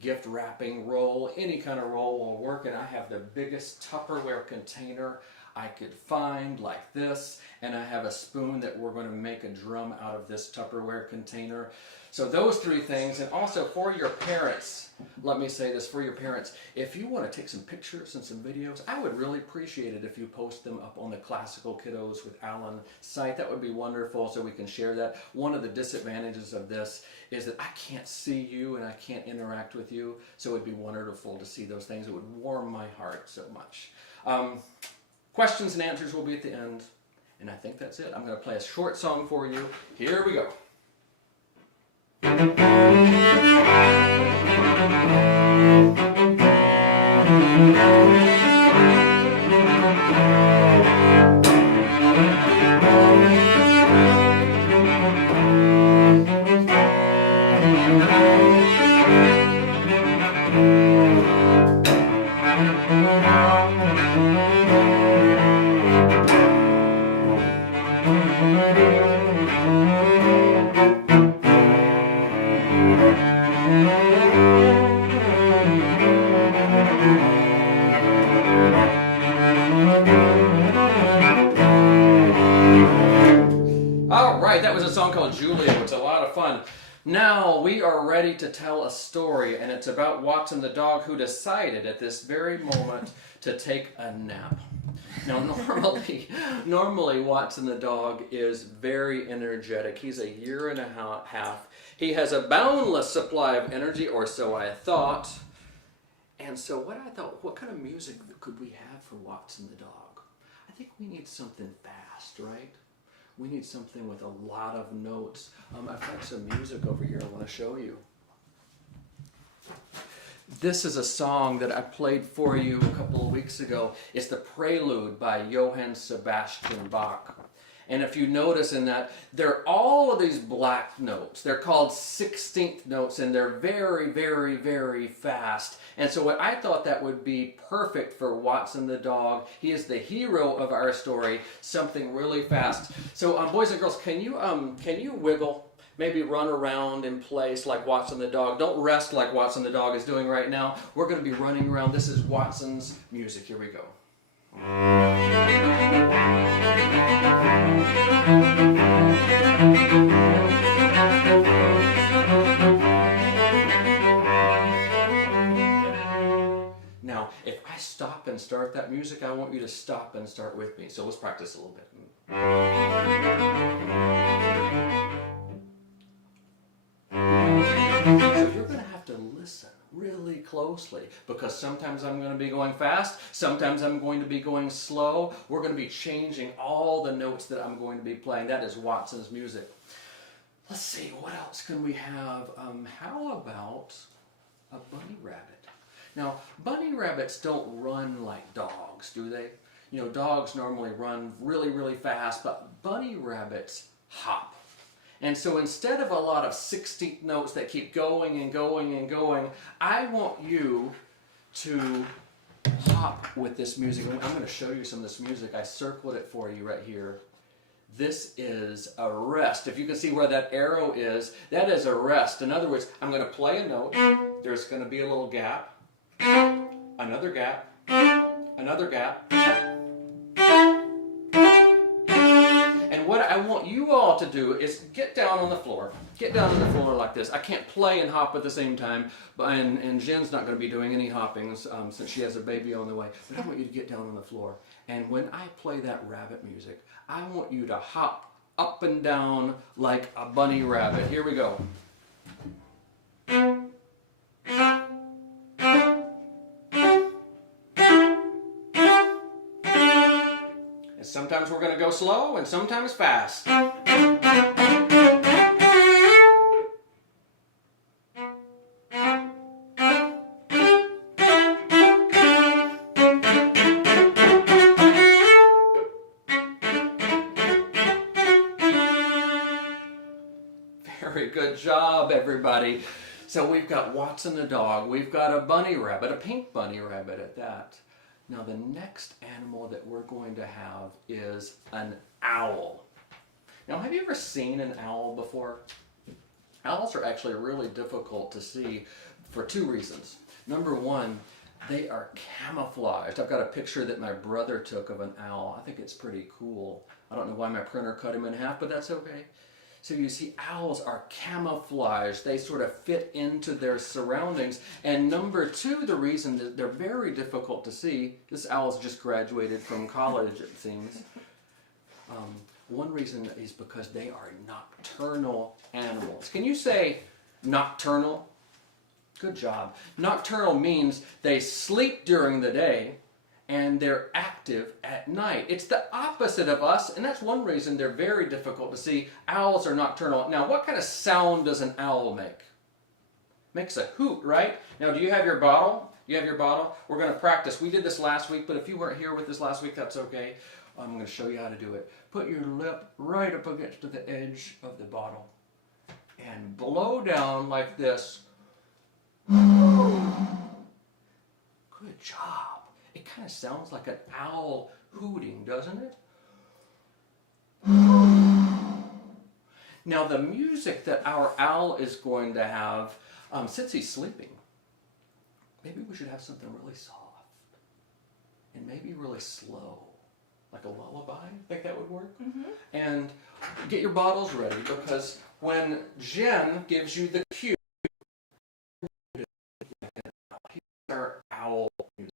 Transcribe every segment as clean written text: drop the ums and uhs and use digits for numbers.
gift wrapping roll, any kind of roll will work. And I have the biggest Tupperware container I could find, like this, and I have a spoon that we're going to make a drum out of this Tupperware container. So those three things. And also for your parents, let me say this, for your parents, if you want to take some pictures and some videos, I would really appreciate it if you post them up on the Classical Kiddos with Alan site. That would be wonderful, so we can share that. One of the disadvantages of this is that I can't see you and I can't interact with you, so it would be wonderful to see those things. It would warm my heart so much. Questions and answers will be at the end, and I think that's it. I'm going to play a short song for you. Here we go. That was a song called Julia. It's a lot of fun. Now we are ready to tell a story, and it's about Watson the dog, who decided at this very moment to take a nap. Now normally Watson the dog is very energetic. He's a year and a half. He has a boundless supply of energy, or so I thought. And so what kind of music could we have for Watson the dog? I think we need something fast, right? We need something with a lot of notes. I've got some music over here I want to show you. This is a song that I played for you a couple of weeks ago. It's the Prelude by Johann Sebastian Bach. And if you notice in that, they're all of these black notes. They're called 16th notes, and they're very, very, very fast. And so what I thought that would be perfect for Watson the dog. He is the hero of our story, something really fast. So boys and girls, can you wiggle? Maybe run around in place like Watson the dog. Don't rest like Watson the dog is doing right now. We're going to be running around. This is Watson's music. Here we go. Now, if I stop and start that music, I want you to stop and start with me. So let's practice a little bit. So you're going to have to listen really closely, because sometimes I'm going to be going fast, sometimes I'm going to be going slow. We're going to be changing all the notes that I'm going to be playing. That is Watson's music. Let's see, what else can we have? How about a bunny rabbit? Now, bunny rabbits don't run like dogs, do they? You know, dogs normally run really, really fast, but bunny rabbits hop. And so instead of a lot of 16th notes that keep going and going and going, I want you to hop with this music. I'm going to show you some of this music. I circled it for you right here. This is a rest. If you can see where that arrow is, that is a rest. In other words, I'm going to play a note. There's going to be a little gap, another gap, another gap. What I want you all to do is get down on the floor. Get down on the floor like this. I can't play and hop at the same time, and Jen's not going to be doing any hoppings since she has a baby on the way. But I want you to get down on the floor. And when I play that rabbit music, I want you to hop up and down like a bunny rabbit. Here we go. Sometimes we're going to go slow and sometimes fast. Very good job, everybody. So we've got Watson the dog. We've got a bunny rabbit, a pink bunny rabbit at that. Now the next animal that we're going to have is an owl. Now, have you ever seen an owl before? Owls are actually really difficult to see. for two reasons. Number one, they are camouflaged. I've got a picture that my brother took of an owl. I think it's pretty cool. I don't know why my printer cut him in half, but that's okay. So you see, owls are camouflaged. They sort of fit into their surroundings. And number two, the reason that they're very difficult to see, this owl's just graduated from college, it seems. One reason is because they are nocturnal animals. Can you say nocturnal? Good job. Nocturnal means they sleep during the day and they're active at night. It's the opposite of us, and that's one reason they're very difficult to see. Owls are nocturnal. Now, what kind of sound does an owl make? Makes a hoot, right? Now, do you have your bottle? You have your bottle? We're going to practice. We did this last week, but if you weren't here with us last week, that's okay. I'm going to show you how to do it. Put your lip right up against the edge of the bottle and blow down like this. Good job. It kind of sounds like an owl hooting, doesn't it? Now the music that our owl is going to have, since he's sleeping, maybe we should have something really soft and maybe really slow, like a lullaby. Think that would work? Mm-hmm. And get your bottles ready, because when Jen gives you the cue, our owl music.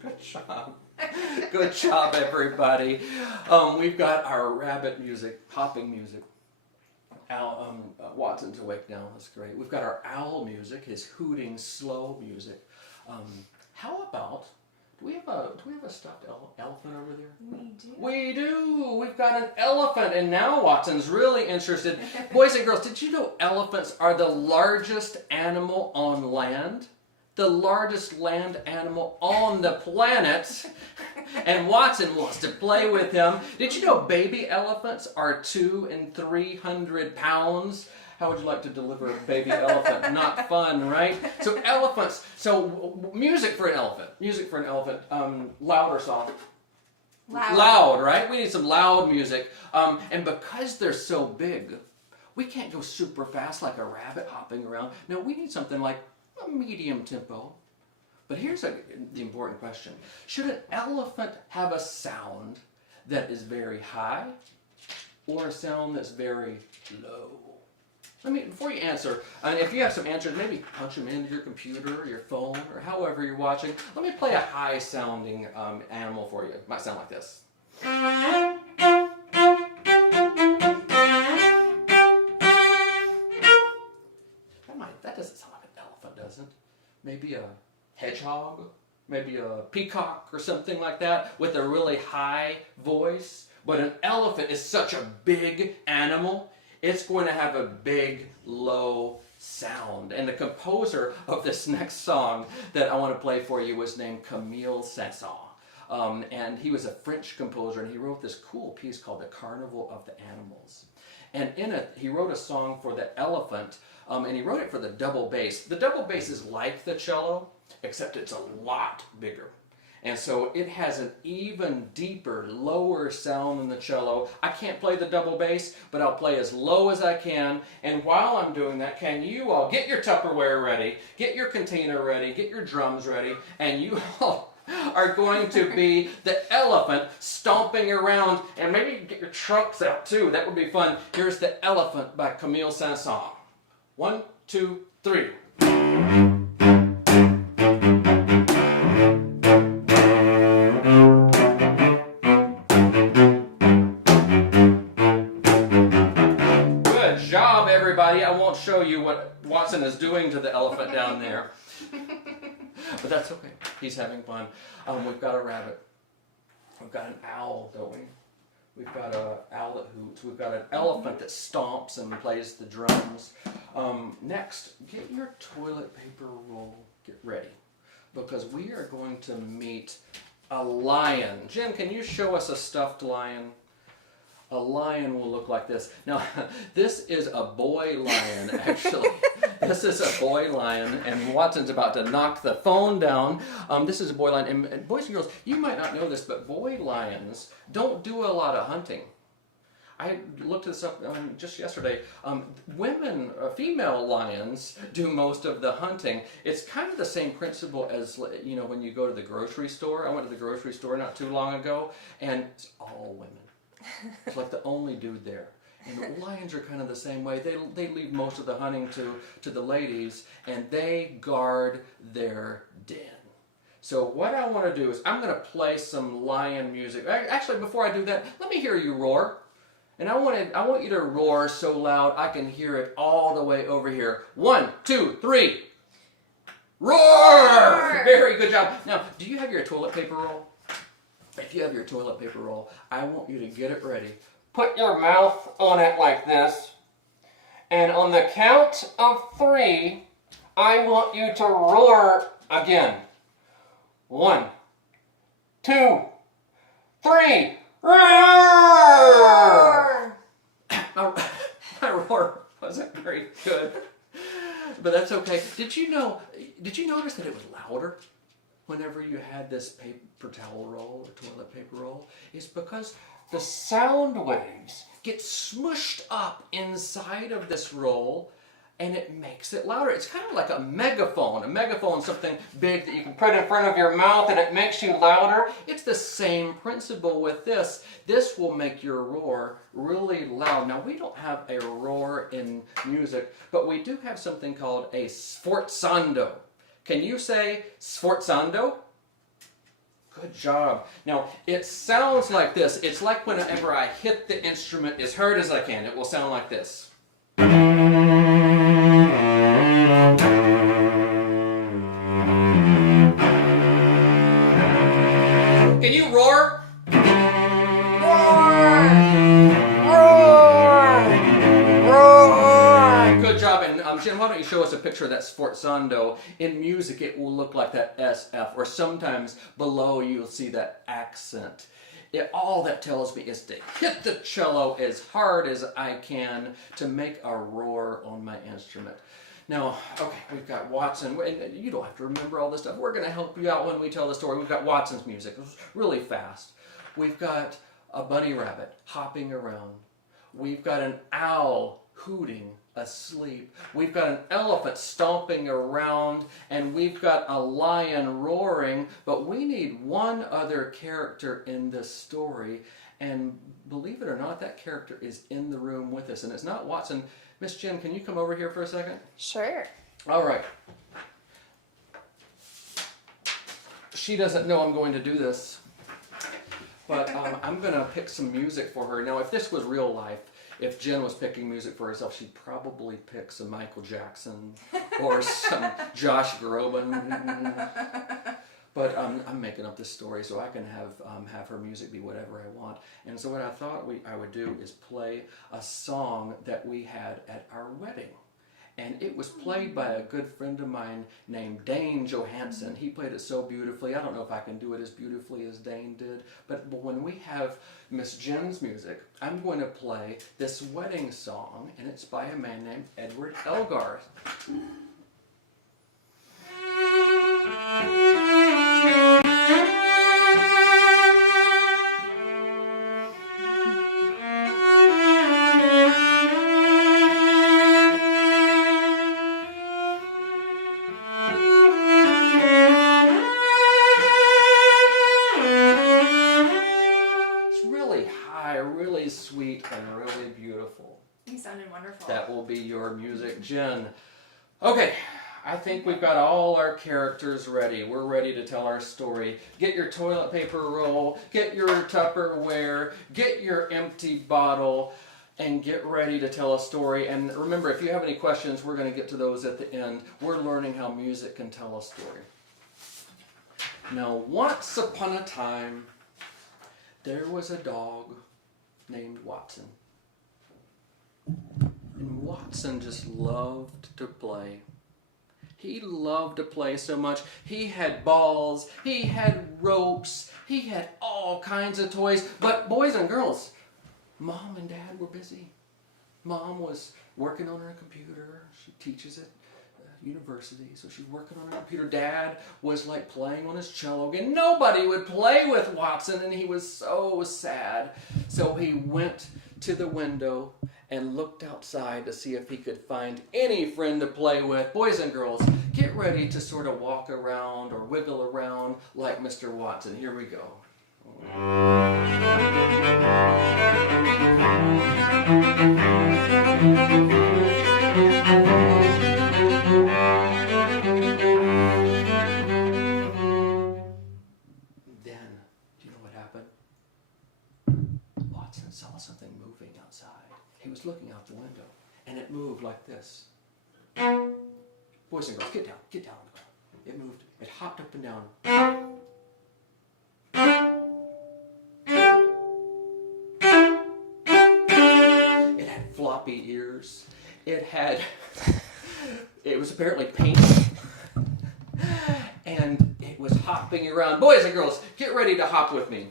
Good job. Good job, everybody. We've got our rabbit music, hopping music. Watson's awake now. That's great. We've got our owl music, his hooting, slow music. How about, do we have a stuffed elephant over there? We do. We do. We've got an elephant, and now Watson's really interested. Boys and girls, did you know elephants are the largest animal on land? The largest land animal on the planet. And Watson wants to play with him. Did you know baby elephants are 200 and 300 pounds? How would you like to deliver a baby elephant? Not fun, right? So elephants, music for an elephant. Music for an elephant. Loud or soft? Loud. Loud, right? We need some loud music. And because they're so big, we can't go super fast like a rabbit hopping around. No, we need something like a medium tempo. But here's the important question. Should an elephant have a sound that is very high or a sound that's very low? Before you answer, if you have some answers, maybe punch them into your computer or your phone or however you're watching. Let me play a high sounding animal for you. It might sound like this. That doesn't sound like an elephant, does it? Maybe a hedgehog, maybe a peacock or something like that with a really high voice. But an elephant is such a big animal, it's going to have a big, low sound. And the composer of this next song that I want to play for you was named Camille Saint-Saëns. And he was a French composer, and he wrote this cool piece called The Carnival of the Animals. And in it, he wrote a song for the elephant, and he wrote it for the double bass. The double bass is like the cello, except it's a lot bigger. And so it has an even deeper, lower sound than the cello. I can't play the double bass, but I'll play as low as I can. And while I'm doing that, can you all get your Tupperware ready, get your container ready, get your drums ready, and you all are going to be the elephant stomping around, and maybe get your trucks out too. That would be fun. Here's The Elephant by Camille Saint-Saëns. 1, 2, 3. Good job, everybody. I won't show you what Watson is doing to the elephant down there. But that's okay. He's having fun. We've got a rabbit. We've got an owl, don't we? We've got an owl that hoots. We've got an elephant that stomps and plays the drums. Next, get your toilet paper roll. Get ready. Because we are going to meet a lion. Jen, can you show us a stuffed lion? A lion will look like this. Now, this is a boy lion, actually. This is a boy lion, and Watson's about to knock the phone down. This is a boy lion. And boys and girls, you might not know this, but boy lions don't do a lot of hunting. I looked this up just yesterday. Female lions do most of the hunting. It's kind of the same principle as, you know, when you go to the grocery store. I went to the grocery store not too long ago, and it's all women. It's like the only dude there. And lions are kind of the same way. They leave most of the hunting to the ladies, and they guard their den. So what I want to do is I'm going to play some lion music. Actually, before I do that, let me hear you roar. And I want you to roar so loud I can hear it all the way over here. 1, 2, 3. Roar! Very good job. Now, do you have your toilet paper roll? If you have your toilet paper roll, I want you to get it ready. Put your mouth on it like this. And on the count of 3, I want you to roar again. 1, 2, 3. Roar! My roar wasn't very good, but that's okay. Did you notice that it was louder whenever you had this paper towel roll or toilet paper roll? It's because the sound waves get smushed up inside of this roll, and it makes it louder. It's kind of like a megaphone. A megaphone is something big that you can put in front of your mouth and it makes you louder. It's the same principle with this. This will make your roar really loud. Now, we don't have a roar in music, but we do have something called a sforzando. Can you say sforzando? Good job. Now, it sounds like this. It's like whenever I hit the instrument as hard as I can, it will sound like this. Can you roar? Roar! Roar! Roar! Good job. And Jen, why don't you show us a picture of that sforzando? In music, it will look like that SF, or sometimes below you'll see that accent. All that tells me is to hit the cello as hard as I can to make a roar on my instrument. Now, okay, we've got Watson, and you don't have to remember all this stuff. We're going to help you out when we tell the story. We've got Watson's music, really fast. We've got a bunny rabbit hopping around. We've got an owl hooting asleep. We've got an elephant stomping around, and we've got a lion roaring, but we need one other character in this story, and believe it or not, that character is in the room with us, and it's not Watson. Miss Jen, can you come over here for a second? Sure. All right. She doesn't know I'm going to do this, but I'm going to pick some music for her. Now, if this was real life, if Jen was picking music for herself, she'd probably pick some Michael Jackson or some Josh Groban. But I'm making up this story so I can have her music be whatever I want. And so what I thought I would do is play a song that we had at our wedding. And it was played by a good friend of mine named Dane Johansson. He played it so beautifully. I don't know if I can do it as beautifully as Dane did. But when we have Miss Jen's music, I'm going to play this wedding song. And it's by a man named Edward Elgar. Sweet and really beautiful. You sounded wonderful. That will be your music, Jen. Okay, I think we've got all our characters ready. We're ready to tell our story. Get your toilet paper roll, get your Tupperware, get your empty bottle, and get ready to tell a story. And remember, if you have any questions, we're going to get to those at the end. We're learning how music can tell a story. Now, once upon a time, there was a dog named Watson. And Watson just loved to play. He loved to play so much. He had balls, he had ropes, he had all kinds of toys. But boys and girls, Mom and Dad were busy. Mom was working on her computer. She teaches at university, so she's working on her computer. Dad was like playing on his cello again. Nobody would play with Watson, and he was so sad. So he went to the window and looked outside to see if he could find any friend to play with. Boys and girls, get ready to sort of walk around or wiggle around like Mr. Watson. Here we go. Watson saw something moving outside. He was looking out the window, and it moved like this. Boys and girls, get down on the ground. It moved, it hopped up and down. It had floppy ears. It was apparently pink. And it was hopping around. Boys and girls, get ready to hop with me.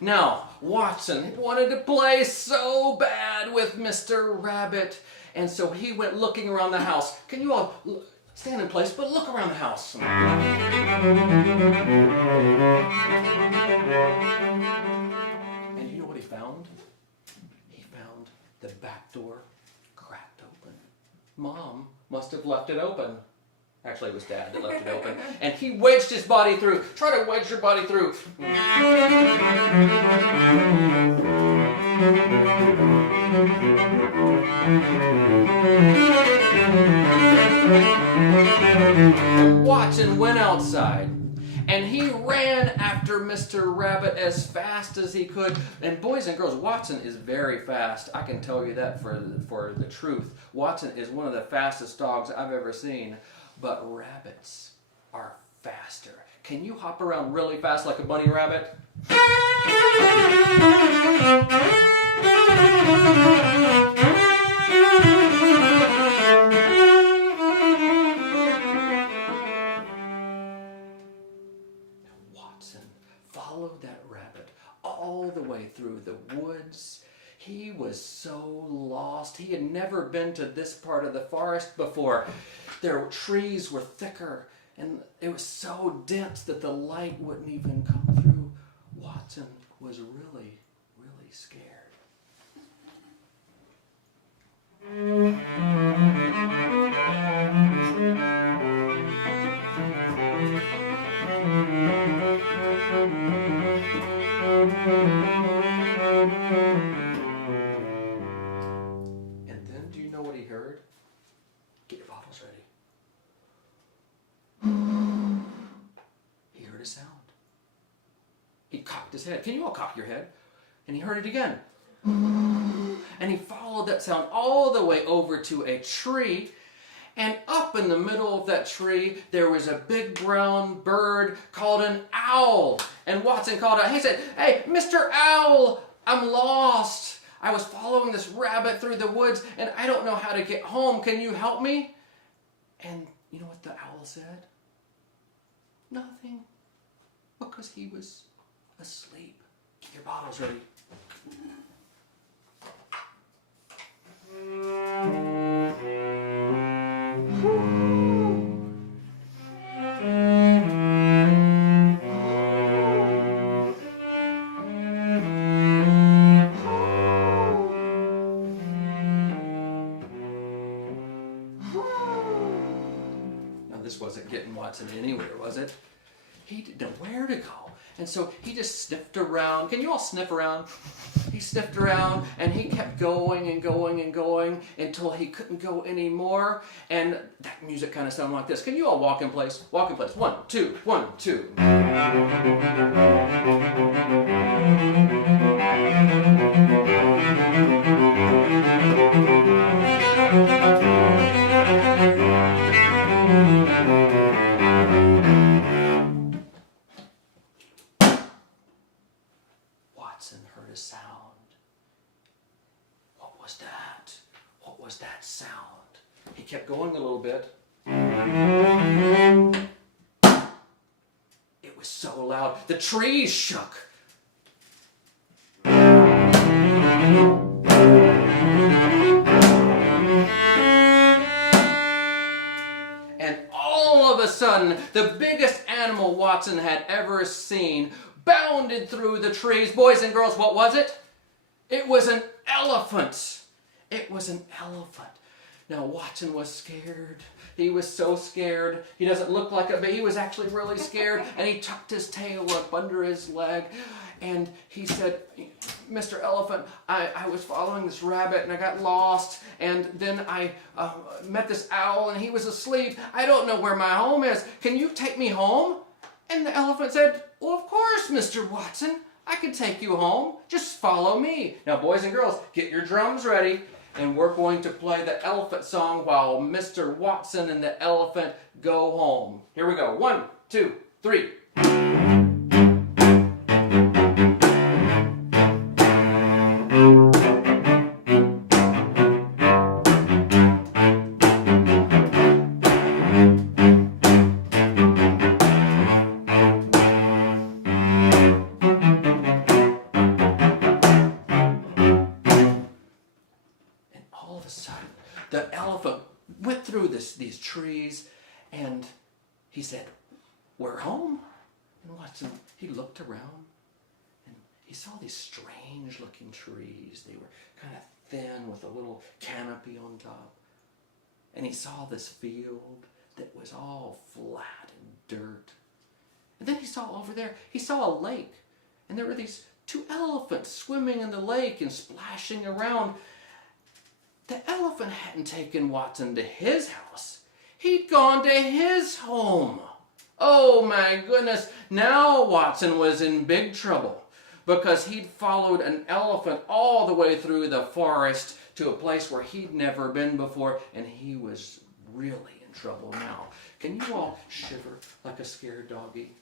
Now, Watson wanted to play so bad with Mr. Rabbit, and so he went looking around the house. Can you all stand in place, but look around the house. And you know what he found? He found the back door cracked open. Mom must have left it open. Actually, it was Dad that left it open. And he wedged his body through. Try to wedge your body through. Watson went outside. And he ran after Mr. Rabbit as fast as he could. And boys and girls, Watson is very fast. I can tell you that for the truth. Watson is one of the fastest dogs I've ever seen. But rabbits are faster. Can you hop around really fast like a bunny rabbit? Watson followed that rabbit all the way through the woods. He was so lost. He had never been to this part of the forest before. Their trees were thicker, and it was so dense that the light wouldn't even come through. Watson was really, really scared. And then, do you know what he heard? Get your bottles ready. He heard a sound. He cocked his head. Can you all cock your head? And he heard it again. And he followed that sound all the way over to a tree. And up in the middle of that tree, there was a big brown bird called an owl. And Watson called out. He said, "Hey, Mr. Owl, I'm lost. I was following this rabbit through the woods, and I don't know how to get home. Can you help me?" And you know what the owl said? Nothing. Because he was asleep. Get your bottles ready. This wasn't getting Watson anywhere, was it? He didn't know where to go. And so he just sniffed around. Can you all sniff around? He sniffed around, and he kept going and going and going until he couldn't go anymore. And that music kind of sounded like this. Can you all walk in place? Walk in place. 1, 2, 1, 2. Watson heard a was that sound. He kept going a little bit. It was so loud, the trees shook. And all of a sudden, the biggest animal Watson had ever seen bounded through the trees. Boys and girls, what was it? It was an elephant. It was an elephant. Now Watson was scared. He was so scared. He doesn't look like it, but he was actually really scared. And he tucked his tail up under his leg. And he said, Mr. Elephant, I was following this rabbit and I got lost. And then I met this owl and he was asleep. I don't know where my home is. Can you take me home? And the elephant said, well, of course, Mr. Watson. I can take you home. Just follow me. Now, boys and girls, get your drums ready. And we're going to play the elephant song while Mr. Watson and the elephant go home. Here we go. 1, 2, 3. The elephant went through these trees and he said, we're home. And Watson, he looked around and he saw these strange looking trees. They were kind of thin with a little canopy on top. And he saw this field that was all flat and dirt. And then he saw over there, he saw a lake. And there were these 2 elephants swimming in the lake and splashing around. The elephant hadn't taken Watson to his house. He'd gone to his home. Oh my goodness, now Watson was in big trouble because he'd followed an elephant all the way through the forest to a place where he'd never been before, and he was really in trouble now. Can you all shiver like a scared doggy?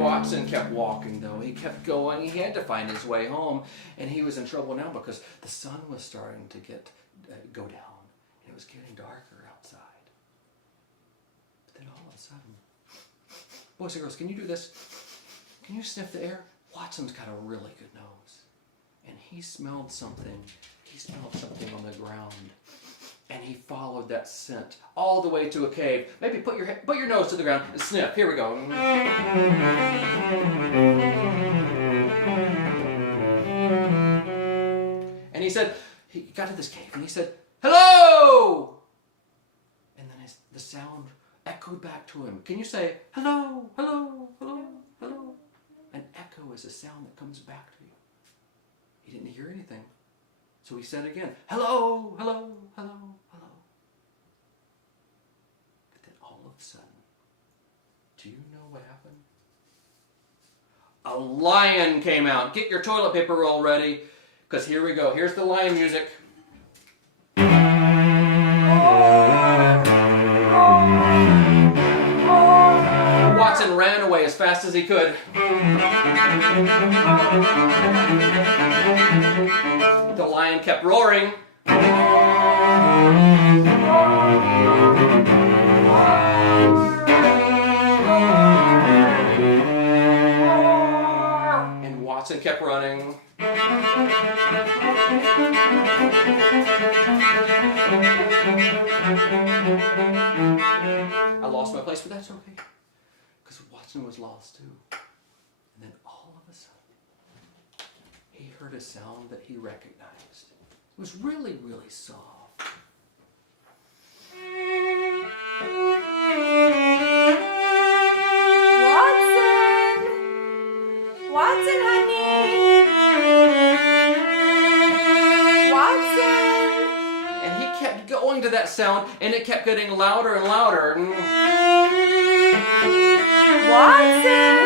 Watson kept walking, though. He kept going. He had to find his way home, and he was in trouble now because the sun was starting to go down, and it was getting darker outside. But then all of a sudden, boys and girls, can you do this? Can you sniff the air? Watson's got a really good nose, and he smelled something. He smelled something on the ground. And he followed that scent all the way to a cave. Maybe put your nose to the ground and sniff. Here we go. And he said, he got to this cave and he said, hello! And then the sound echoed back to him. Can you say, hello, hello, hello, hello? An echo is a sound that comes back to you. He didn't hear anything. So he said again, hello, hello, hello, hello. But then all of a sudden, do you know what happened? A lion came out. Get your toilet paper roll ready, because here we go. Here's the lion music. Watson ran away as fast as he could. The lion kept roaring. And Watson kept running. I lost my place, but that's okay. Because Watson was lost too. And then all of a sudden, he heard a sound that he recognized. It was really, really soft. Watson! Watson, honey! Watson! And he kept going to that sound, and it kept getting louder and louder. Watson!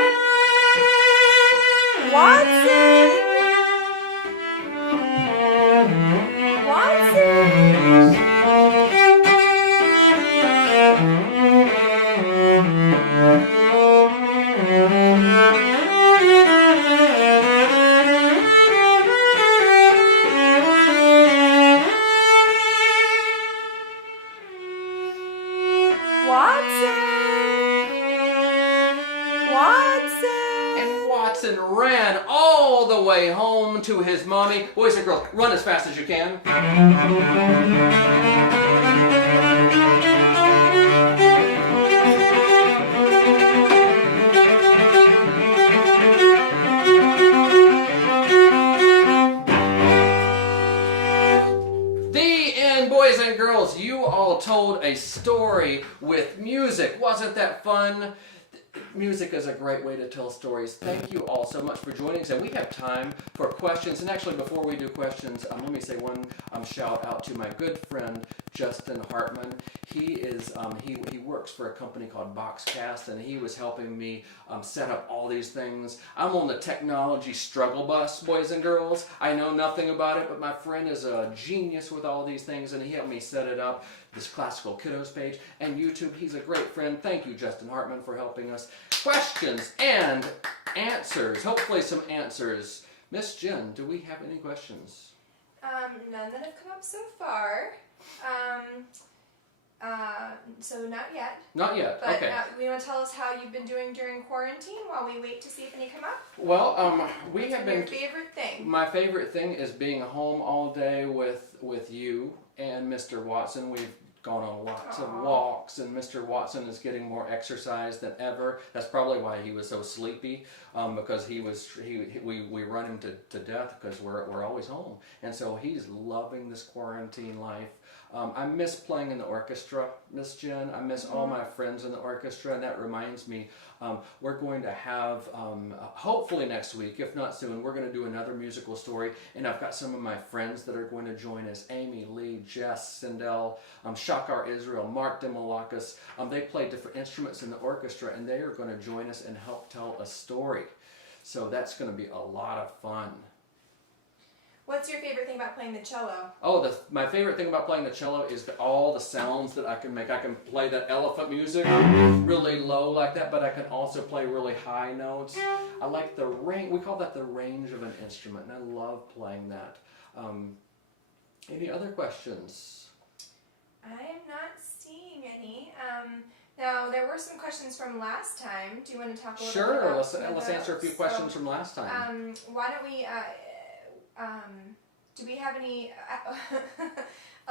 Watson ran all the way home to his mommy. Boys and girls, run as fast as you can. Boys and girls, you all told a story with music. Wasn't that fun? Music is a great way to tell stories. Thank you all so much for joining us. And we have time for questions. And actually, before we do questions, let me say one shout out to my good friend, Justin Hartman. He is he works for a company called Boxcast, and he was helping me set up all these things. I'm on the technology struggle bus, boys and girls. I know nothing about it, but my friend is a genius with all these things, and he helped me set it up. This Classical Kiddos page and YouTube. He's a great friend. Thank you, Justin Hartman, for helping us. Questions and answers. Hopefully some answers. Miss Jen, do we have any questions? None that have come up so far. So not yet. Not yet. But, okay. You want to tell us how you've been doing during quarantine while we wait to see if any come up? Well, we have been. Your favorite thing? My favorite thing is being home all day with you and Mr. Watson. We've gone on lots of walks, and Mr. Watson is getting more exercise than ever. That's probably why he was so sleepy, because we run him to death because we're always home, and so he's loving this quarantine life. I miss playing in the orchestra, Miss Jen. I miss all my friends in the orchestra, and that reminds me, we're going to have, hopefully next week, if not soon, we're going to do another musical story, and I've got some of my friends that are going to join us, Amy, Lee, Jess, Sindel, Shakar Israel, Mark Demolakis. They play different instruments in the orchestra, and they are going to join us and help tell a story. So that's going to be a lot of fun. What's your favorite thing about playing the cello? Oh, my favorite thing about playing the cello is all the sounds that I can make. I can play that elephant music really low like that, but I can also play really high notes. I like the range. We call that the range of an instrument, and I love playing that. Any other questions? I am not seeing any. Now, there were some questions from last time. Do you want to talk a little bit about Sure, let's answer a few questions from last time. Why don't we... do we have any...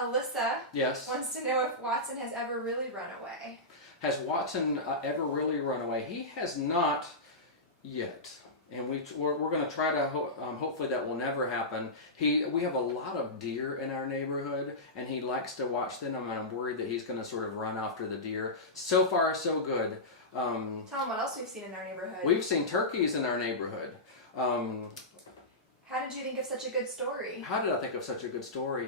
Alyssa Yes. wants to know if Watson has ever really run away. Has Watson ever really run away? He has not yet. And we're going to try to, hopefully that will never happen. We have a lot of deer in our neighborhood, and he likes to watch them. I'm worried that he's going to sort of run after the deer. So far, so good. Tell him what else we've seen in our neighborhood. We've seen turkeys in our neighborhood. How did you think of such a good story? How did I think of such a good story?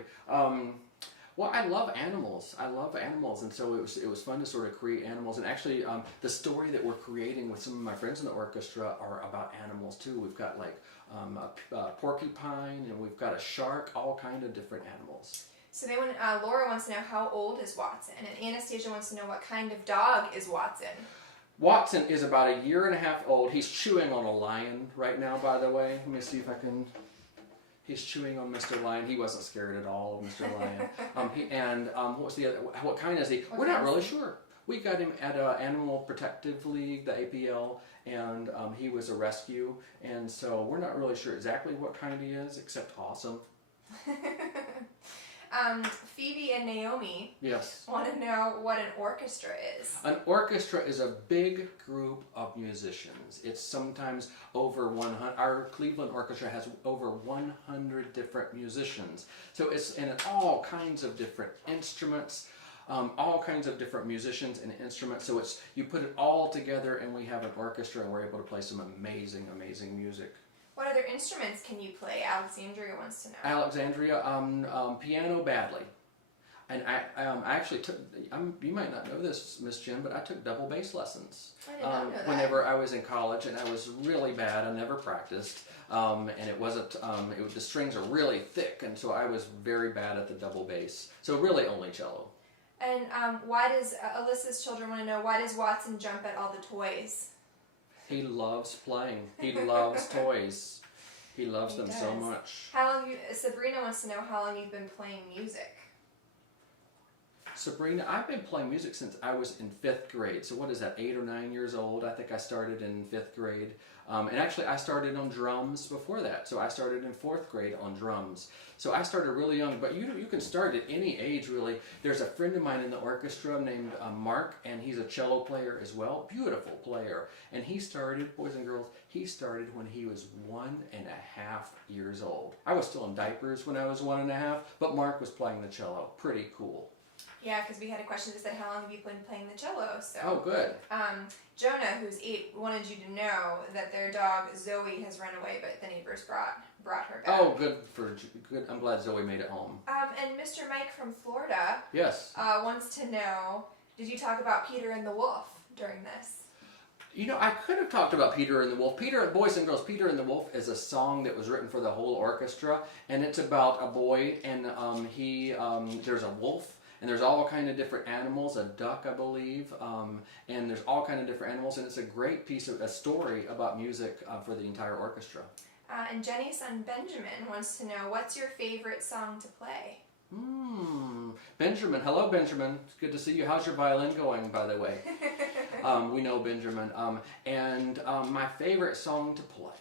Well, I love animals. I love animals, and so it was fun to sort of create animals. And actually, the story that we're creating with some of my friends in the orchestra are about animals too. We've got like a porcupine, and we've got a shark, all kind of different animals. So Laura wants to know how old is Watson, and Anastasia wants to know what kind of dog is Watson. Watson is about 1.5 years old. He's chewing on a lion right now, by the way. Let me see if I can... He's chewing on Mr. Lion. He wasn't scared at all of Mr. Lion. What's the other? What kind is he? We're not really sure. We got him at Animal Protective League, the APL, and he was a rescue. And so we're not really sure exactly what kind he is, except awesome. Phoebe and Naomi yes. want to know what an orchestra is. An orchestra is a big group of musicians. It's sometimes over 100. Our Cleveland Orchestra has over 100 different musicians. So it's in all kinds of different instruments, all kinds of different musicians and instruments. So you put it all together, and we have an orchestra, and we're able to play some amazing, amazing music. What other instruments can you play? Alexandria wants to know. Alexandria, piano badly. And I actually took, you might not know this, Miss Jen, but I took double bass lessons. I did not know that. Whenever I was in college, and I was really bad. I never practiced. And it wasn't, the strings are really thick, and so I was very bad at the double bass. So really only cello. And why does, Alyssa's children want to know, why does Watson jump at all the toys? He loves playing. He loves toys. He loves them so much. Sabrina wants to know how long you've been playing music. Sabrina, I've been playing music since I was in 5th grade. So what is that, 8 or 9 years old? I think I started in 5th grade. And actually I started on drums before that. So I started in 4th grade on drums. So I started really young, but you can start at any age really. There's a friend of mine in the orchestra named Mark, and he's a cello player as well, beautiful player. And he started, boys and girls, he started when he was 1.5 years old. I was still in diapers when I was 1.5, but Mark was playing the cello. Pretty cool. Yeah, because we had a question that said, how long have you been playing the cello? So, oh, good. Jonah, who's 8, wanted you to know that their dog Zoe has run away, but the neighbors brought her back. Oh, good. I'm glad Zoe made it home. And Mr. Mike from Florida, yes, wants to know, did you talk about Peter and the Wolf during this? You know, I could have talked about Peter and the Wolf. Boys and girls, Peter and the Wolf is a song that was written for the whole orchestra, and it's about a boy, and there's a wolf. And there's all kind of different animals, a duck, I believe, and there's all kind of different animals, and it's a great piece of a story about music for the entire orchestra. And Jenny's son Benjamin wants to know, what's your favorite song to play? Benjamin. Hello, Benjamin. It's good to see you. How's your violin going, by the way? We know Benjamin. My favorite song to play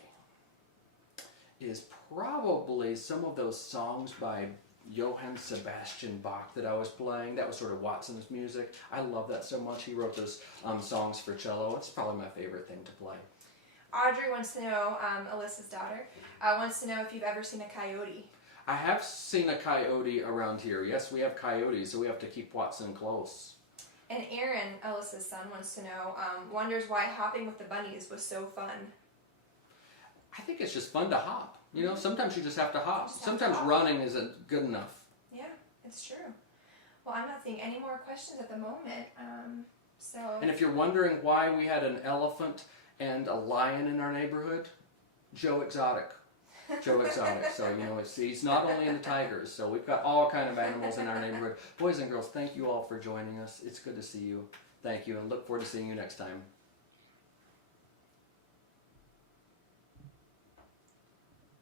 is probably some of those songs by Johann Sebastian Bach that I was playing. That was sort of Watson's music. I love that so much. He wrote those songs for cello. It's probably my favorite thing to play. Audrey wants to know, Alyssa's daughter, wants to know if you've ever seen a coyote. I have seen a coyote around here. Yes, we have coyotes, so we have to keep Watson close. And Aaron, Alyssa's son, wants to know, wonders why hopping with the bunnies was so fun. I think it's just fun to hop. You know, sometimes you just have to hop. Sometimes running isn't good enough. Yeah, it's true. Well, I'm not seeing any more questions at the moment. And if you're wondering why we had an elephant and a lion in our neighborhood, Joe Exotic. Joe Exotic. So, you know, he's not only into tigers. So we've got all kind of animals in our neighborhood. Boys and girls, thank you all for joining us. It's good to see you. Thank you, and look forward to seeing you next time.